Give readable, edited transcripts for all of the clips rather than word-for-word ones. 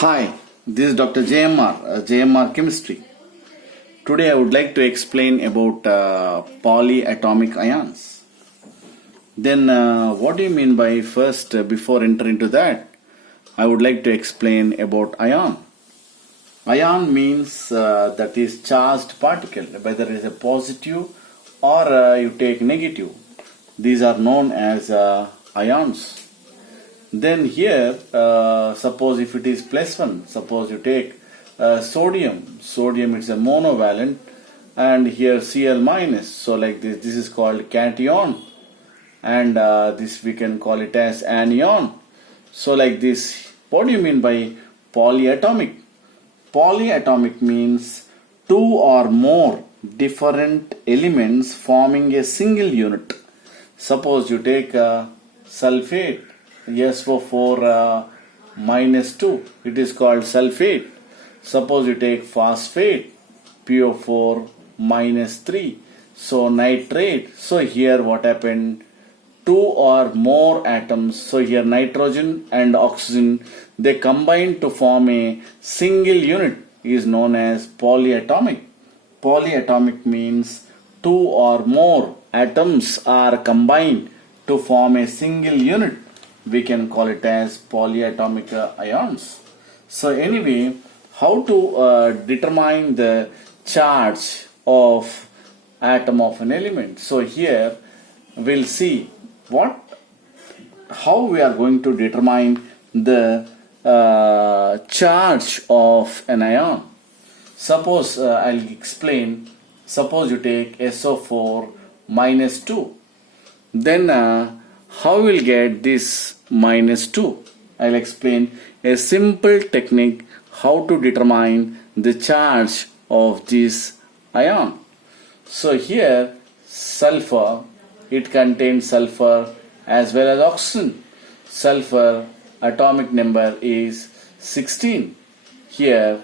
Hi, this is Dr. JMR, JMR Chemistry. Today I would like to explain about polyatomic ions. Then what do you mean by first, before entering into that, I would like to explain about ion. Ion means that is charged particle, whether it is a positive or you take negative. These are known as ions. Then here, suppose if it is plus 1, suppose you take sodium is a monovalent, and here Cl minus, so like this is called cation, and this we can call it as anion. So like this, what do you mean by polyatomic? Polyatomic means two or more different elements forming a single unit. Suppose you take sulfate, SO4 minus 2, it is called sulfate. Suppose you take phosphate, PO4 minus 3, so nitrate. So here what happened? Two or more atoms, so here nitrogen and oxygen, they combine to form a single unit, is known as polyatomic. Polyatomic means two or more atoms are combined to form a single unit. We can call it as polyatomic ions. So anyway, how to determine the charge of atom of an element? So here we'll see how we are going to determine the charge of an ion. Suppose I'll explain. Suppose you take SO4 minus 2, then how we'll get this minus 2? I'll explain a simple technique how to determine the charge of this ion. So here sulfur, it contains sulfur as well as oxygen. Sulfur atomic number is 16. Here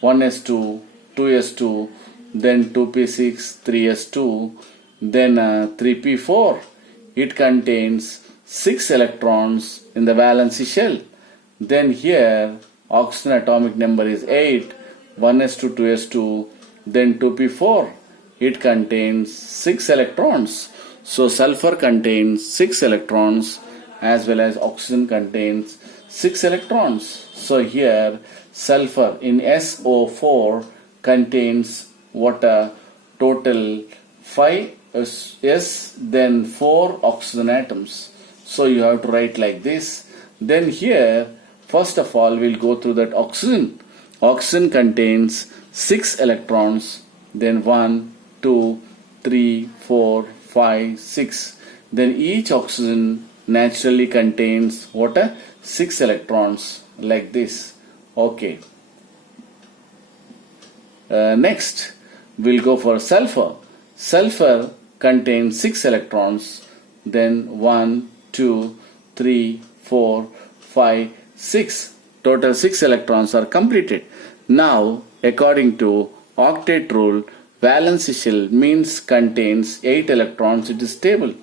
1s2, 2s2, then 2p6, 3s2, then 3p4. It contains 6 electrons in the valency shell. Then here oxygen atomic number is 8, 1s2, 2s2, then 2p4. It contains 6 electrons. So sulfur contains 6 electrons as well as oxygen contains 6 electrons. So here sulfur in SO4 contains what a total 5 S, then 4 oxygen atoms. So you have to write like this. Then here, first of all, we'll go through that oxygen. Oxygen contains 6 electrons, then 1, 2, 3, 4, 5, 6. Then each oxygen naturally contains what a 6 electrons, like this. Okay. Next, we'll go for sulfur. Sulfur contains 6 electrons, then 1, 2, 3, 4, 5, 6. Total 6 electrons are completed. Now, according to octet rule, valence shell means contains 8 electrons, it is stable.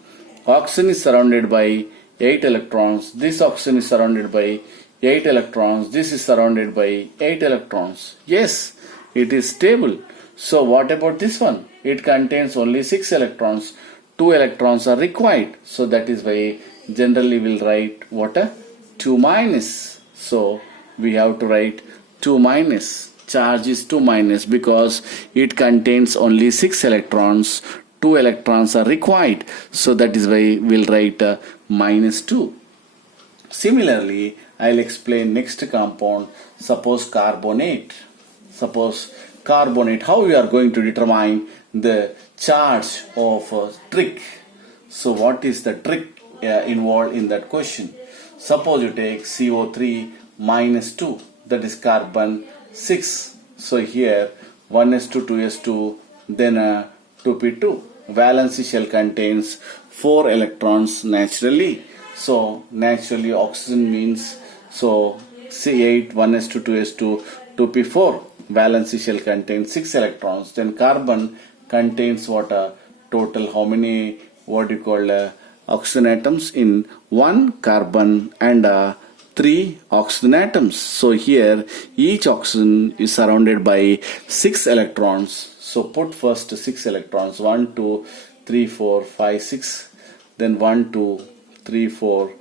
Oxygen is surrounded by 8 electrons. This oxygen is surrounded by 8 electrons. This is surrounded by 8 electrons. Yes, it is stable. So what about this one? It contains only 6 electrons. 2 electrons are required. So that is why generally we'll write what a 2 minus. So we have to write 2 minus. Charge is 2 minus because it contains only 6 electrons. 2 electrons are required. So that is why we'll write minus 2. Similarly, I'll explain next compound. Suppose carbonate. Suppose carbonate, how we are going to determine the charge of a trick. So what is the trick involved in that question? Suppose you take CO3 minus 2, that is carbon 6. So here 1s2, 2s2, then 2p2. Valency shell contains 4 electrons naturally. So naturally oxygen means, so C8, 1s2, 2s2, 2p4. Valency shell contains 6 electrons. Then carbon contains what a total, how many, what you call oxygen atoms in one carbon, and 3 oxygen atoms. So here each oxygen is surrounded by 6 electrons. So put first 6 electrons, 1, 2, 3, 4, 5, 6, then 1, 2, 3, 4,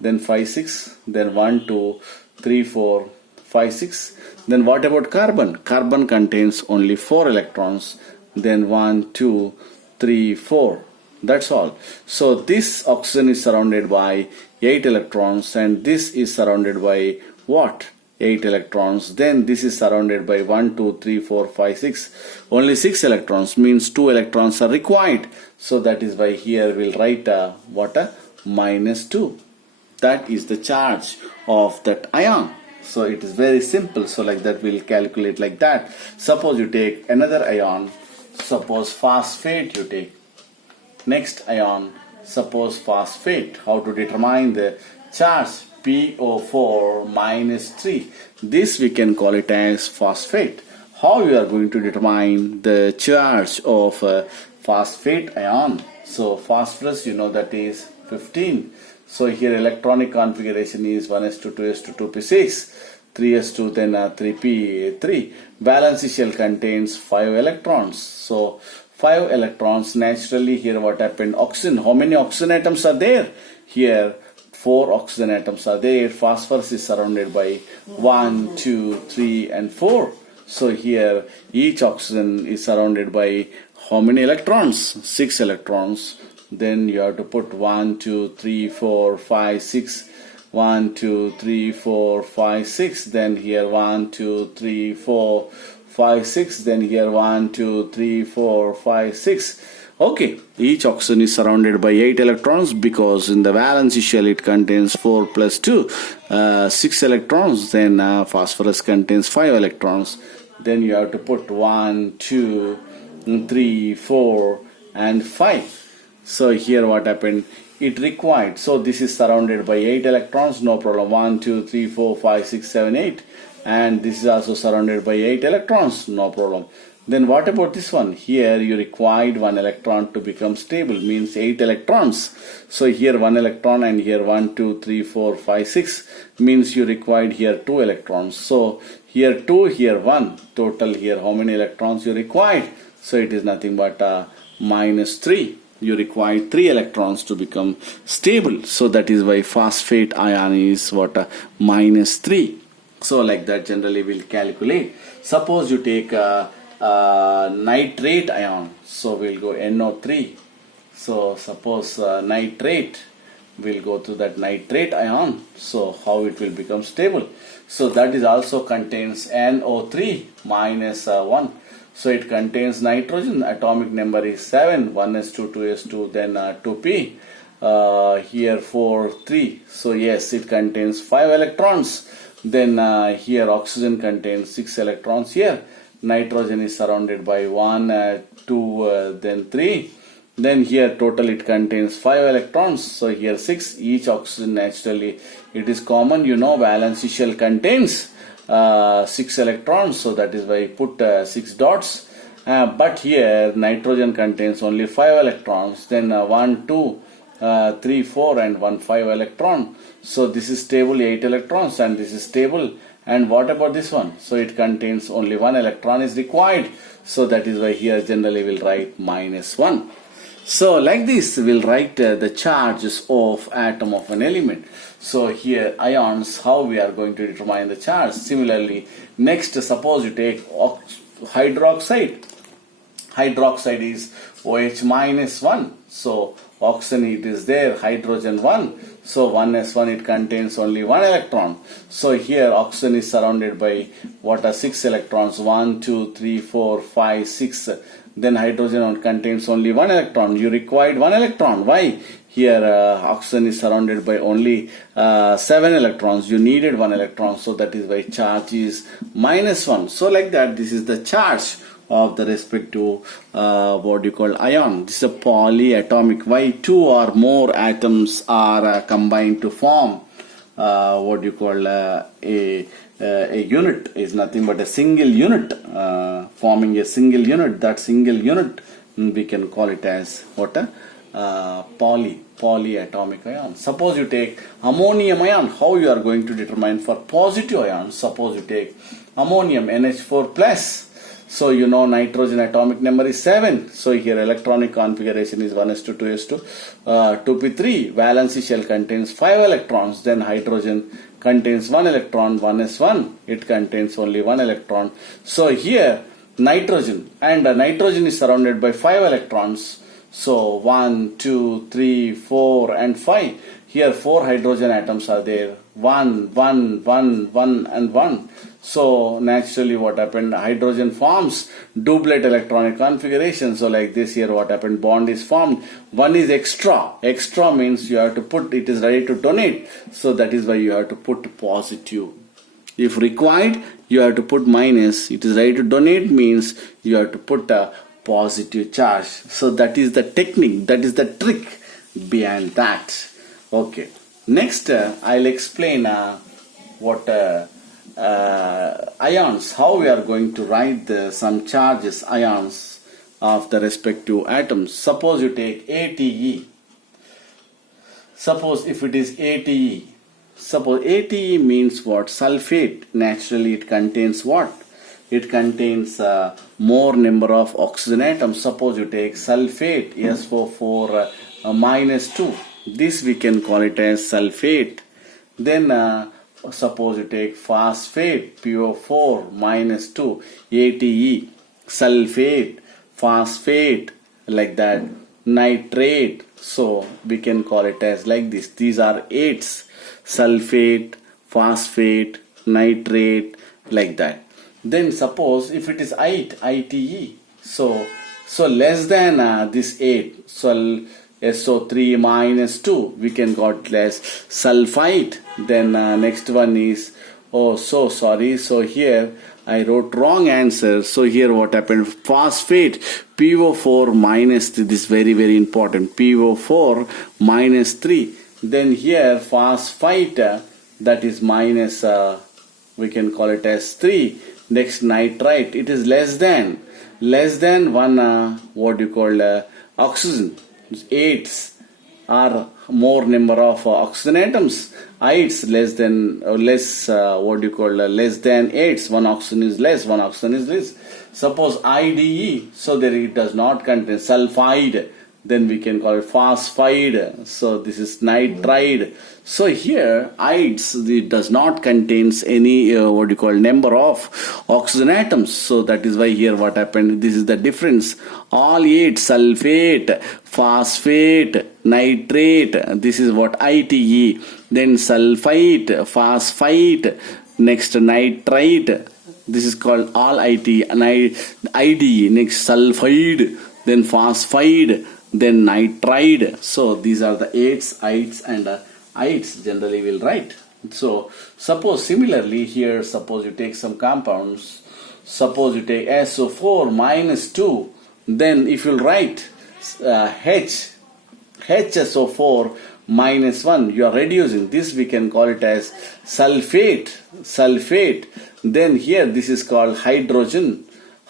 then 5, 6, then 1, 2, 3, 4, 5, 6. Then what about carbon? Carbon contains only 4 electrons, then 1, 2, 3, 4. That's all. So this oxygen is surrounded by 8 electrons, and this is surrounded by what? 8 electrons. Then this is surrounded by 1, 2, 3, 4, 5, 6. Only 6 electrons, means 2 electrons are required. So that is why here we'll write minus 2. That is the charge of that ion. So it is very simple. So like that we'll calculate like that. Suppose you take another ion. Suppose phosphate you take. Next ion, suppose phosphate. How to determine the charge? PO4 minus 3. This we can call it as phosphate. How you are going to determine the charge of phosphate ion? So phosphorus, you know, that is 15. So here electronic configuration is 1s2, 2s2, 2p6, 3s2, then 3p3. Valence shell contains 5 electrons. So 5 electrons. Naturally here what happened? Oxygen. How many oxygen atoms are there? Here 4 oxygen atoms are there. Phosphorus is surrounded by 1, 2, 3 and 4. So here each oxygen is surrounded by how many electrons? 6 electrons. Then you have to put 1, 2, 3, 4, 5, 6. 1, 2, 3, 4, 5, 6. Then here 1, 2, 3, 4, 5, 6. Then here 1, 2, 3, 4, 5, 6. Okay, each oxygen is surrounded by 8 electrons because in the valence shell it contains 4 plus 2, 6 electrons. Then phosphorus contains 5 electrons. Then you have to put 1, 2, 3, 4 and 5. So here what happened? It required. So this is surrounded by 8 electrons, no problem. 1, 2, 3, 4, 5, 6, 7, 8. And this is also surrounded by 8 electrons, no problem. Then what about this one? Here you required 1 electron to become stable, means 8 electrons. So here 1 electron and here 1, 2, 3, 4, 5, 6 means you required here 2 electrons. So here 2, here 1. Total here how many electrons you required? So it is nothing but minus 3. You require 3 electrons to become stable. So that is why phosphate ion is what? Minus 3. So like that generally we'll calculate. Suppose you take nitrate ion. So we'll go NO3. So suppose nitrate, we'll go to that nitrate ion. So how it will become stable? So that is also contains NO3 minus 1. So it contains nitrogen. Atomic number is 7. 1s2, 2s2, then 2p. Here 4, 3. So yes, it contains 5 electrons. Then here oxygen contains 6 electrons here. Nitrogen is surrounded by 1, 2, then 3. Then here total it contains 5 electrons. So here 6. Each oxygen naturally it is common. You know valence shell contains 6 electrons. So that is why I put 6 dots. But here nitrogen contains only 5 electrons. Then 1, 2, 3, 4 and 1, 5 electron. So this is stable 8 electrons and this is stable. And what about this one? So it contains only 1 electron is required. So that is why here generally we'll write minus 1. So like this we'll write the charges of atom of an element. So here ions, how we are going to determine the charge. Similarly, next suppose you take hydroxide. Hydroxide is OH minus 1. So oxygen it is there, hydrogen 1. So 1s1 it contains only 1 electron. So here oxygen is surrounded by what are 6 electrons? 1, 2, 3, 4, 5, 6. Then hydrogen contains only 1 electron. You required 1 electron. Why? Here oxygen is surrounded by only 7 electrons. You needed 1 electron. So that is why charge is minus 1. So like that this is the charge of the respective what you call ion. This is a polyatomic. Why? 2 or more atoms are combined to form what you call a unit is nothing but a single unit, forming a single unit. That single unit we can call it as what? polyatomic ion. Suppose you take ammonium ion, how you are going to determine for positive ion? Suppose you take ammonium NH4 plus. So you know nitrogen atomic number is 7. So here electronic configuration is 1s2, 2s2, 2p3. Valency shell contains 5 electrons. Then hydrogen contains 1 electron, 1s1. It contains only 1 electron. So here nitrogen, and nitrogen is surrounded by 5 electrons. So 1, 2, 3, 4 and 5. Here 4 hydrogen atoms are there. 1, 1, 1, 1 and 1. So naturally what happened, hydrogen forms doublet electronic configuration. So like this here what happened, bond is formed. One is extra. Extra means you have to put, it is ready to donate. So that is why you have to put positive. If required, you have to put minus. It is ready to donate means you have to put a positive charge. So that is the technique, that is the trick behind that. Okay. Next, I'll explain what ions, how we are going to write some charges, ions of the respective atoms. Suppose you take ATE. Suppose if it is ATE. Suppose ATE means what? Sulfate. Naturally it contains what? It contains more number of oxygen atoms. Suppose you take sulfate, SO4 minus 2. This we can call it as sulfate. Then suppose you take phosphate, PO4 minus 2, ATE, sulfate, phosphate, like that, nitrate. So we can call it as like this. These are 8s, sulfate, phosphate, nitrate, like that. Then suppose if it is ITE, so less than this 8, so SO3 minus 2, we can got less sulfite. Then next one is, oh so sorry, so here I wrote wrong answer. So here what happened, phosphate, PO4 minus 3, this is very very important, PO4 minus 3. Then here phosphite, that is minus, we can call it as 3. Next nitrite, it is less than one, what you call oxygen. 8s are more number of oxygen atoms. 8s less than less less than 8s. One oxygen is less, one oxygen is less. Suppose IDE, so there it does not contain sulfide, then we can call it phosphide. So this is nitride. So here ides, it does not contains any number of oxygen atoms. So that is why here what happened, this is the difference. All 8, sulfate, phosphate, nitrate, this is what ITE. Then sulfite, phosphite, next nitrite, this is called all IDE. Next sulfide, then phosphide, then nitride. So these are the 8s, ides and ides generally will write. So suppose similarly here, suppose you take some compounds. Suppose you take SO4 minus 2. Then if you write HSO4 minus 1, you are reducing. This we can call it as sulfate. Then here this is called hydrogen.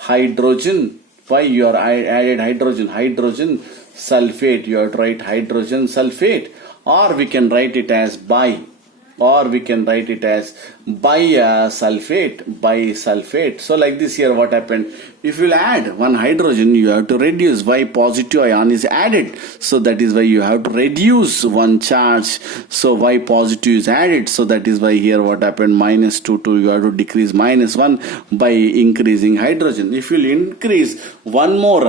Why you are added hydrogen? Sulfate, you have to write hydrogen sulfate, or we can write it as bisulfate. So like this here what happened, if you add one hydrogen you have to reduce. Why? Positive ion is added, so that is why you have to reduce one charge. So why positive is added, so that is why here what happened, minus 2 you have to decrease minus 1 by increasing hydrogen. If you increase one more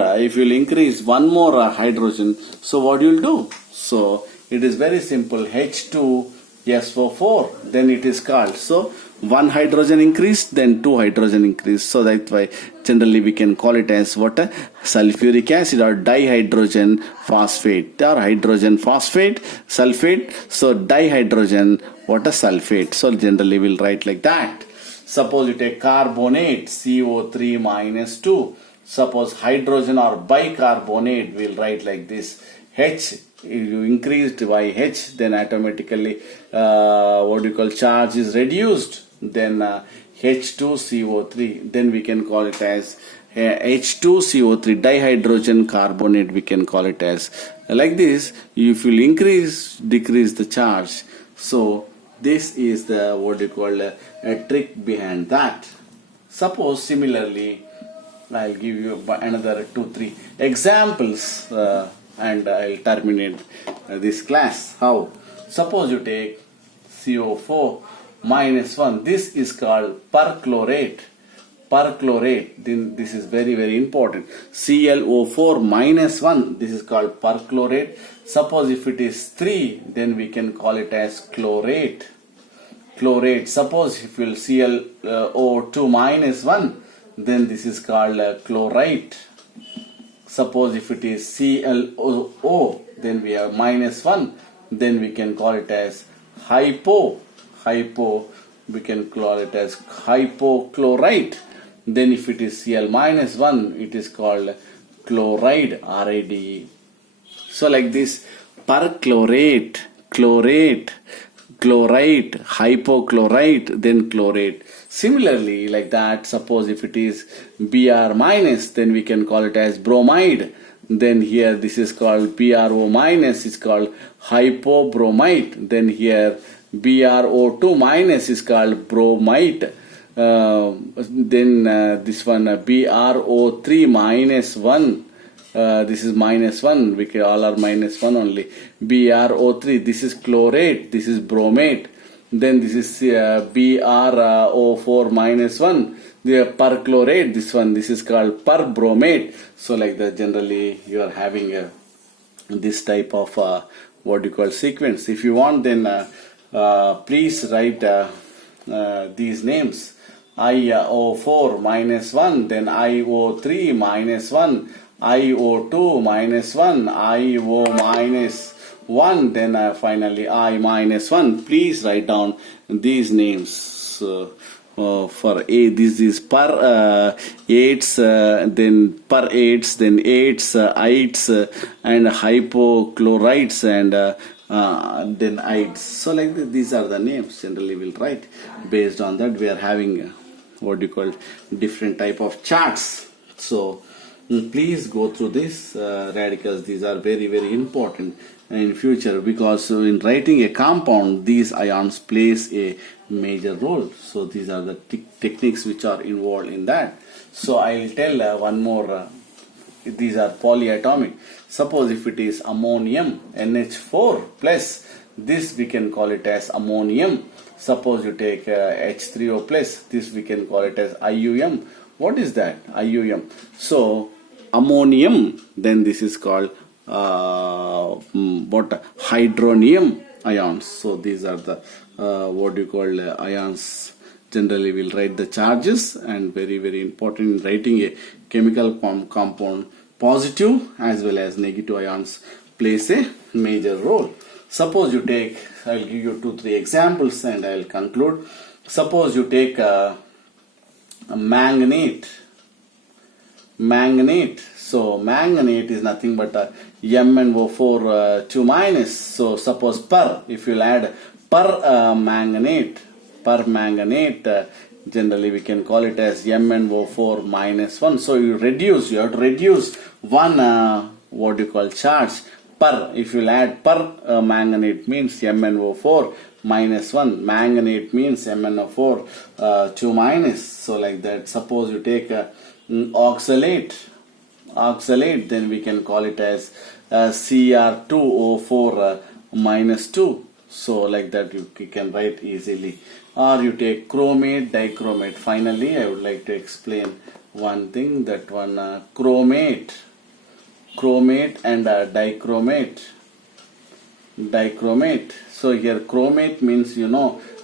hydrogen, so what you will do? So it is very simple, H2SO4, then it is called. So one hydrogen increased, then 2 hydrogen increased. So that's why generally we can call it as what? Sulfuric acid or dihydrogen phosphate, or hydrogen phosphate, sulfate. So dihydrogen, what? Sulfate. So generally we'll write like that. Suppose you take carbonate, CO3 minus 2. Suppose hydrogen or bicarbonate, we'll write like this. H, you increased by H, then automatically charge is reduced. Then H2CO3, then we can call it as H2CO3 dihydrogen carbonate, we can call it as like this. If you decrease the charge, so this is the what you call a trick behind that. Suppose similarly, I'll give you another 2-3 examples and I'll terminate this class. How? Suppose you take CO4 minus 1. This is called perchlorate. Perchlorate. Then this is very, very important. ClO4 minus 1. This is called perchlorate. Suppose if it is 3, then we can call it as chlorate. Chlorate. Suppose if you'll ClO2 minus 1, then this is called chlorite. Suppose if it is ClO, then we have minus 1, then we can call it as hypo, we can call it as hypochlorite. Then if it is Cl minus 1, it is called chloride, RIDE. So like this, perchlorate, chlorate, chlorite, hypochlorite, then chlorate. Similarly, like that, suppose if it is Br minus, then we can call it as bromide. Then here this is called BrO minus, is called hypobromite. Then here BrO2 minus is called bromite. Then this one BrO3 minus 1. This is minus 1, we can all are minus 1 only. BrO3, this is chlorate, this is bromate. Then this is BrO4 minus 1, the perchlorate, this is called perbromate. So like that, generally you are having this type of what you call sequence. If you want, then please write these names. IO4 minus 1, then IO3 minus 1, IO2 minus 1, IO minus 1, then finally I minus 1. Please write down these names. For A, this is per 8s, then per 8s, then 8s, ites, and hypochlorites, and then ites. So like this, these are the names generally we'll write. Based on that, we are having what you call different type of charts. So please go through this radicals. These are very, very important in future, because in writing a compound, these ions plays a major role. So these are the techniques which are involved in that. So I will tell one more. These are polyatomic. Suppose if it is ammonium NH4 plus, this we can call it as ammonium. Suppose you take H3O plus, this we can call it as IUM. What is that? IUM. So ammonium, then this is called hydronium ions. So these are the what you call ions. Generally we'll write the charges, and very, very important in writing a chemical compound, positive as well as negative ions plays a major role. Suppose you take, I'll give you 2-3 examples and I'll conclude. Suppose you take a manganate. So manganate is nothing but MnO4 2 minus. So suppose per, if you'll add per manganate, generally we can call it as MnO4 minus 1. So you have to reduce one what you call charge. Per, if you add per manganate means MnO4 minus 1. Manganate means MnO4 2 minus. So like that. Suppose you take oxalate, then we can call it as Cr2O4 minus 2. So like that you can write easily. Or you take chromate, dichromate. Finally, I would like to explain one thing, that one chromate and dichromate. So here chromate means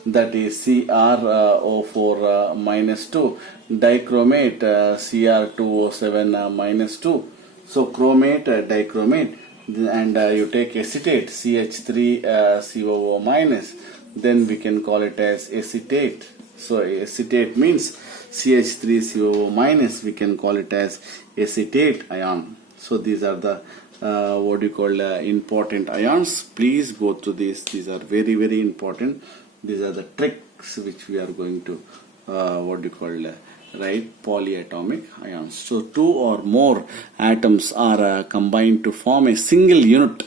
that is CrO4 minus 2. Dichromate Cr2O7 minus 2. So chromate, dichromate, and you take acetate CH3COO minus. Then we can call it as acetate. So acetate means CH3COO minus. We can call it as acetate ion. So these are the what you call important ions. Please go through these. These are very, very important. These are the tricks which we are going to right? Polyatomic ions. So two or more atoms are combined to form a single unit.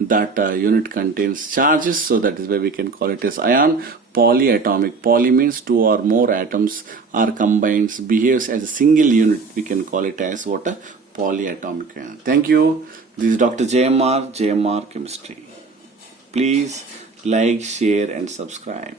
That unit contains charges, so that is why we can call it as ion. Polyatomic. Poly means two or more atoms are combined, behaves as a single unit. We can call it as what? A polyatomic ion. Thank you. This is Dr. JMR, JMR Chemistry. Please like, share and subscribe.